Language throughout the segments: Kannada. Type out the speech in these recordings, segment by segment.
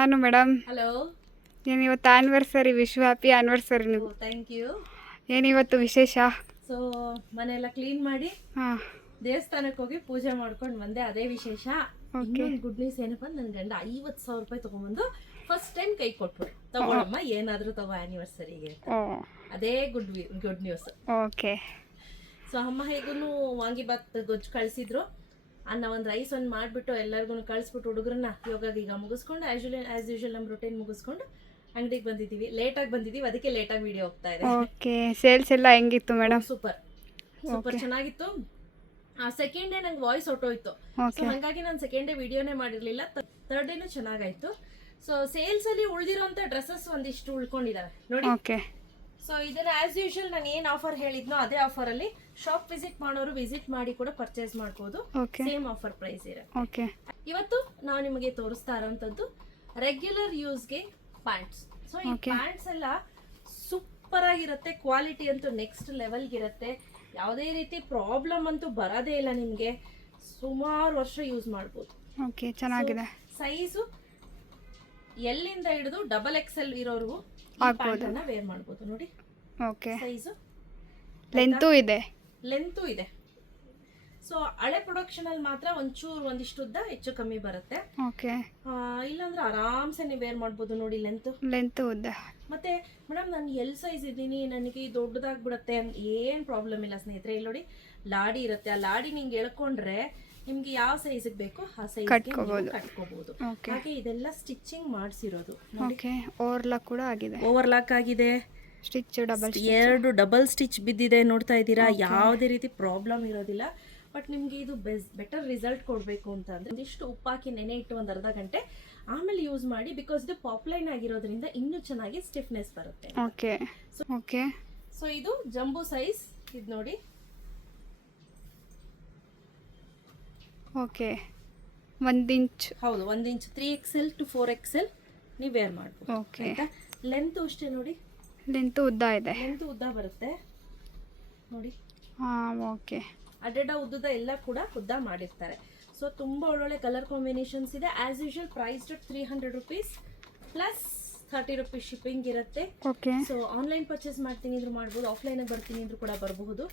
ನಾನು ಮೇಡಮ್. ಹಲೋ. ಏನಿವತ್ತು ಆ್ಯನಿವರ್ಸರಿ, ವಿಶ್ ಹ್ಯಾಪಿ ಆ್ಯನಿವರ್ಸರಿ ನೀವು. Thank you. ಏನಿವತ್ತು ವಿಶೇಷ? ಸೊ ಮನೆಯೆಲ್ಲ ಕ್ಲೀನ್ ಮಾಡಿ ಹಾಂ, ದೇವಸ್ಥಾನಕ್ಕೆ ಹೋಗಿ ಪೂಜೆ ಮಾಡ್ಕೊಂಡು ಬಂದೆ, ಅದೇ ವಿಶೇಷ. ಇನ್ನೊಂದು ಗುಡ್ ನ್ಯೂಸ್ ಏನಪ್ಪ, ನನ್ನ ಗಂಡ 50,000 ರೂಪಾಯಿ ತೊಗೊಂಬಂದು ಫಸ್ಟ್ ಟೈಮ್ ಕೈ ಕೊಟ್ಬಿಡು, ತಗೊಳಮ್ಮ ಏನಾದರೂ ತಗೋ ಆ್ಯನಿವರ್ಸರಿಗೆ. ಅದೇ ಗುಡ್ ನ್ಯೂಸ್. ಓಕೆ. ಸೊ ಅಮ್ಮ ಹೇಗೂ ವಾಂಗಿಬಾತ್ ಗೊಜ್ಜು ಕಳಿಸಿದ್ರು. ಅನ್ನ ಒಂದು ರೈಸ್ ಒಂದು ಮಾಡಿಬಿಟ್ಟು ಎಲ್ಲರಿಗೂ ಕಳಿಸ್ಬಿಟ್ಟು ಹುಡುಗರನ್ನ ಯೋಗ ಈಗ ಮುಗಿಸ್ಕೊಂಡು ಆ್ಯಸ್ ಯೂಶುವಲ್ ನಮ್ಮ ರೂಟೀನ್ ಮುಗಿಸ್ಕೊಂಡು ಅಂಗಡಿಗೆ ಬಂದಿದ್ದೀವಿ. ಲೇಟಾಗಿ ಬಂದಿದ್ದೀವಿ, ಅದಕ್ಕೆ ಲೇಟಾಗಿ ವಿಡಿಯೋ ಹೋಗ್ತಾ ಇದೆ. ಓಕೆ. ಸೇಲ್ಸ್ ಎಲ್ಲ ಹೆಂಗಿತ್ತು ಮೇಡಮ್? ಸೂಪರ್ ಚೆನ್ನಾಗಿತ್ತು. ಸೆಕೆಂಡ್ ಡೇ ನಂಗೆ ವಾಯ್ಸ್ ಹೊಟ್ಟೋಯ್ತು, ಸೊ ಹಾಗಾಗಿ ನಾನು ಸೆಕೆಂಡ್ ಡೇ ವಿಡಿಯೋನೇ ಮಾಡಿರಲಿಲ್ಲ. ಥರ್ಡ್ ಡೇನು ಚೆನ್ನಾಗಾಯ್ತು. ಸೊ ಸೇಲ್ಸ್ ಅಲ್ಲಿ ಉಳಿದಿರೋಂಥ ಡ್ರೆಸ್ಸಸ್ ಒಂದಿಷ್ಟು ಉಳ್ಕೊಂಡಿದ್ದಾವೆ ನೋಡಿ. ಓಕೆ. ಸೊ ಇದನ್ನ ಆಸ್ ಯೂಶುವಲ್ ನಾನು ಏನು ಆಫರ್ ಹೇಳಿದ್ನೋ ಅದೇ ಆಫರ್ ಅಲ್ಲಿ ಶಾಪ್ ವಿಸಿಟ್ ಮಾಡೋರು ವಿಸಿಟ್ ಮಾಡಿ ಕೂಡ ಪರ್ಚೇಸ್ ಮಾಡ್ಬೋದು. ಸೇಮ್ ಆಫರ್ ಪ್ರೈಸ್ ಇರುತ್ತೆ. ಇವತ್ತು ನಾವು ನಿಮಗೆ ತೋರಿಸ್ತಾ ಇರೋಂಥದ್ದು ರೆಗ್ಯುಲರ್ ಯೂಸ್ಗೆ ಪ್ಯಾಂಟ್ಸ್. ಸೊ ಈ ಪ್ಯಾಂಟ್ಸ್ ಎಲ್ಲ ಸೂಪರ್ ಆಗಿರುತ್ತೆ, ಕ್ವಾಲಿಟಿ ಅಂತೂ ನೆಕ್ಸ್ಟ್ ಲೆವೆಲ್ಗೆ ಇರುತ್ತೆ. ಯಾವುದೇ ರೀತಿ ಪ್ರಾಬ್ಲಮ್ ಅಂತೂ ಬರೋದೇ ಇಲ್ಲ ನಿಮಗೆ, ಸುಮಾರು ವರ್ಷ ಯೂಸ್ ಮಾಡ್ಬೋದು. ಓಕೆ, ಚೆನ್ನಾಗಿದೆ. ಸೈಜು ಎಲ್ಲಿಂದ ಹಿಡಿದು ಡಬಲ್ XL ಇರೋರ್ಗೂ ವೇರ್ ಮಾಡ್ಬೋದು ನೋಡಿ. ಓಕೆ. ಸೈಜು ಲೆಂತು ಇದೆ. ಸೊ ಹಳೆ ಪ್ರೊಡಕ್ಷನ್ ಅಲ್ಲಿ ಮಾತ್ರ ಒಂದಿಷ್ಟು ಉದ್ದ ಹೆಚ್ಚು ಕಮ್ಮಿ ಬರುತ್ತೆ. ಓಕೆ. ಇಲ್ಲಾಂದ್ರೆ ಆರಾಮ್ಸೆ ನೀವು ವೇರ್ ಮಾಡ್ಬೋದು ನೋಡಿ. ಲೆಂತ್ ಉದ್ದ. ಮತ್ತೆ ಮೇಡಮ್ ನಾನು ಎಲ್ ಸೈಜ್ ಇದ್ದೀನಿ, ನನಗೆ ದೊಡ್ಡದಾಗ್ಬಿಡತ್ತೆ, ಏನ್ ಪ್ರಾಬ್ಲಮ್ ಇಲ್ಲ ಸ್ನೇಹಿತರೆ. ಇಲ್ಲಿ ನೋಡಿ ಲಾಡಿ ಇರುತ್ತೆ, ಆ ಲಾಡಿ ನಿಂಗೆ ಎಳ್ಕೊಂಡ್ರೆ ನಿಮ್ಗೆ ಯಾವ ಸೈಜ್ಗೆ ಬೇಕೋ ಆ ಸೈಜ್ ಕಟ್ಕೋಬಹುದು. ಹಾಗೆ ಇದೆಲ್ಲ ಸ್ಟಿಚಿಂಗ್ ಮಾಡಿಸಿರೋದು ನೋಡಿ. ಓವರ್ಲಾಕ್ ಆಗಿದೆ. ಸ್ಟಿಚ್ ಎರಡು ಡಬಲ್ ಸ್ಟಿಚ್ ಬಿದ್ದಿದೆ, ನೋಡ್ತಾ ಇದ್ದೀರಾ. ಯಾವುದೇ ರೀತಿ ಪ್ರಾಬ್ಲಮ್ ಇರೋದಿಲ್ಲ. ಬಟ್ ನಿಮ್ಗೆ ಇದು ಬೆಟರ್ ರಿಸಲ್ಟ್ ಕೊಡಬೇಕು ಅಂತ ಅಂದ್ರೆ ಒಂದಿಷ್ಟು ಉಪ್ಪಾಕಿ ನೆನೆ ಇಟ್ಟು ಒಂದು ಅರ್ಧ ಗಂಟೆ ಆಮೇಲೆ ಯೂಸ್ ಮಾಡಿ. ಬಿಕಾಸ್ ಇದು ಪಾಪ್ಲೈನ್ ಆಗಿರೋದ್ರಿಂದ ಇನ್ನೂ ಚೆನ್ನಾಗಿ ಸ್ಟಿಫ್ನೆಸ್ ಬರುತ್ತೆ. ಓಕೆ. ಸೊ ಇದು ಜಂಬೂ ಸೈಜ್, ಇದು ನೋಡಿ. ಓಕೆ. 1 ಇಂಚ್. ಹೌದು, 1 ಇಂಚ್. 3XL to 4XL ನೀವು ವೇರ್ ಮಾಡ್ಬೋದು. ಓಕೆ. ಲೆಂತ್ ಅಷ್ಟೇ ನೋಡಿ, ಲೆಂತ್ ಉದ್ದ ಇದೆ. ಲೆಂತ್ ಉದ್ದ ಬರುತ್ತೆ ನೋಡಿ. ಓಕೆ. ಅಡ್ಡ ಉದ್ದ ಎಲ್ಲ ಕೂಡ ಉದ್ದ ಮಾಡಿರ್ತಾರೆ. ಸೊ ತುಂಬಾ ಒಳ್ಳೊಳ್ಳೆ ಕಲರ್ ಕಾಂಬಿನೇಷನ್ಸ್ ಇದೆ. As usual price 300 rupees plus 30 rupees shipping ಇರುತ್ತೆ. ಸೊ ಆನ್ಲೈನ್ ಪರ್ಚೇಸ್ ಮಾಡ್ತೀನಿ ಅಂದ್ರೂ ಮಾಡ್ಬೋದು, ಆಫ್ಲೈನ್ ಬರ್ತೀನಿ ಅಂದ್ರೂ ಕೂಡ ಬರಬಹುದು.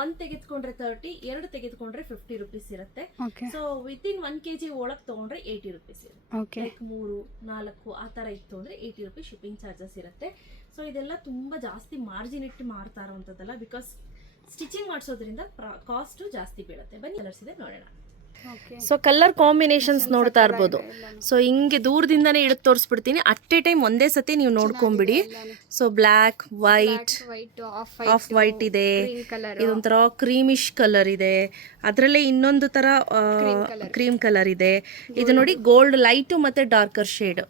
1 ತೆಗೆದುಕೊಂಡ್ರೆ 30, 2 ತೆಗೆದುಕೊಂಡ್ರೆ 50 ರೂಪೀಸ್ ಇರುತ್ತೆ. ಸೊ ವಿತಿನ್ 1 kg ಒಳಗೆ ತಗೊಂಡ್ರೆ 80 ರೂಪೀಸ್ ಇರುತ್ತೆ. 3, 4 ಆ ತರ ಇತ್ತು ಅಂದ್ರೆ 80 ರೂಪೀಸ್ ಶಿಪ್ಪಿಂಗ್ ಚಾರ್ಜಸ್ ಇರುತ್ತೆ. ಸೊ ಇದೆಲ್ಲ ತುಂಬಾ ಜಾಸ್ತಿ ಮಾರ್ಜಿನ್ ಇಟ್ಟು ಮಾರ್ತಾ ಇರೋಂಥದ್ದಲ್ಲ, ಬಿಕಾಸ್ ಸ್ಟಿಚಿಂಗ್ ಮಾಡಿಸೋದ್ರಿಂದ ಕಾಸ್ಟ್ ಜಾಸ್ತಿ ಬೀಳುತ್ತೆ. ಬನ್ನಿ ಕಲರ್ಸ್ ಇದೆ ನೋಡೋಣ. ಸೊ ಕಲರ್ ಕಾಂಬಿನೇಷನ್ಸ್ ನೋಡ್ತಾ ಇರ್ಬೋದು. ಸೊ ಹಿಂಗೆ ದೂರದಿಂದನೇ ಹಿಡಿದು ತೋರಿಸ್ಬಿಡ್ತೀನಿ, ಅಟ್ ಎ ಟೈಮ್ ಒಂದೇ ಸತಿ ನೀವು ನೋಡ್ಕೊಂಬಿಡಿ. So black, white, off white ಇದೆ, ಇದೊಂಥರ ಕ್ರೀಮಿಶ್ ಕಲರ್ ಇದೆ, ಅದರಲ್ಲೇ ಇನ್ನೊಂದು ತರ ಕ್ರೀಮ್ ಕಲರ್ ಇದೆ. ಇದು ನೋಡಿ ಗೋಲ್ಡ್ ಲೈಟು ಮತ್ತೆ ಡಾರ್ಕರ್ ಶೇಡ್,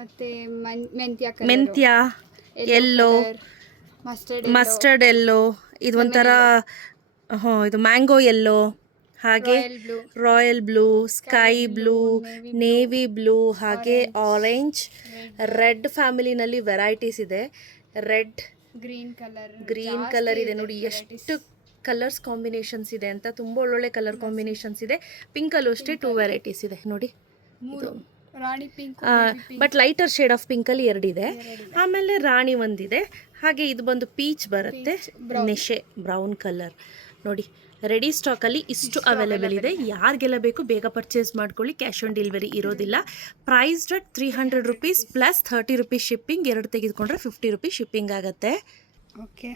ಮತ್ತೆ ಮೆಂತ್ಯ ಎಲ್ಲೋ, ಮಸ್ಟರ್ಡ್ ಎಲ್ಲೋ, ಇದು ಒಂಥರ ಇದು ಮ್ಯಾಂಗೋ ಎಲ್ಲೋ, ಹಾಗೆ royal blue, sky blue, navy blue, ಹಾಗೆ ಆರೆಂಜ್, ರೆಡ್ ಫ್ಯಾಮಿಲಿನಲ್ಲಿ ವೆರೈಟೀಸ್ ಇದೆ. ರೆಡ್, ಗ್ರೀನ್ ಕಲರ್ ಇದೆ ನೋಡಿ. ಎಷ್ಟು ಕಲರ್ಸ್ ಕಾಂಬಿನೇಷನ್ಸ್ ಇದೆ ಅಂತ, ತುಂಬ ಒಳ್ಳೊಳ್ಳೆ ಕಲರ್ ಕಾಂಬಿನೇಷನ್ಸ್ ಇದೆ. ಪಿಂಕಲ್ಲೂ ಅಷ್ಟೇ 2 ವೆರೈಟೀಸ್ ಇದೆ ನೋಡಿ. ಬಟ್ ಲೈಟರ್ ಶೇಡ್ ಆಫ್ ಪಿಂಕಲ್ಲಿ 2 ಇದೆ. ಆಮೇಲೆ ರಾಣಿ ಒಂದಿದೆ. ಹಾಗೆ ಇದು ಬಂದು ಪೀಚ್ ಬರುತ್ತೆ, ನೆಶೆ ಬ್ರೌನ್ ಕಲರ್ ನೋಡಿ. ರೆಡಿ ಸ್ಟಾಕಲ್ಲಿ ಇಷ್ಟು ಅವೈಲೇಬಲ್ ಇದೆ. ಯಾರಿಗೆಲ್ಲ ಬೇಕು ಬೇಗ ಪರ್ಚೇಸ್ ಮಾಡ್ಕೊಳ್ಳಿ. ಕ್ಯಾಶ್ ಆನ್ ಡೆಲಿವರಿ ಇರೋದಿಲ್ಲ. Price 300 rupees plus 30 rupees shipping. 2 ತೆಗೆದುಕೊಂಡ್ರೆ 50 ರೂಪೀಸ್ ಶಿಪ್ಪಿಂಗ್ ಆಗುತ್ತೆ. Okay.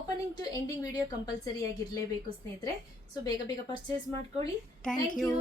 Opening to ending video compulsory ಆಗಿರಲೇಬೇಕು ಸ್ನೇಹಿತರೆ. ಸೊ ಬೇಗ ಪರ್ಚೇಸ್ ಮಾಡ್ಕೊಳ್ಳಿ. Thank you.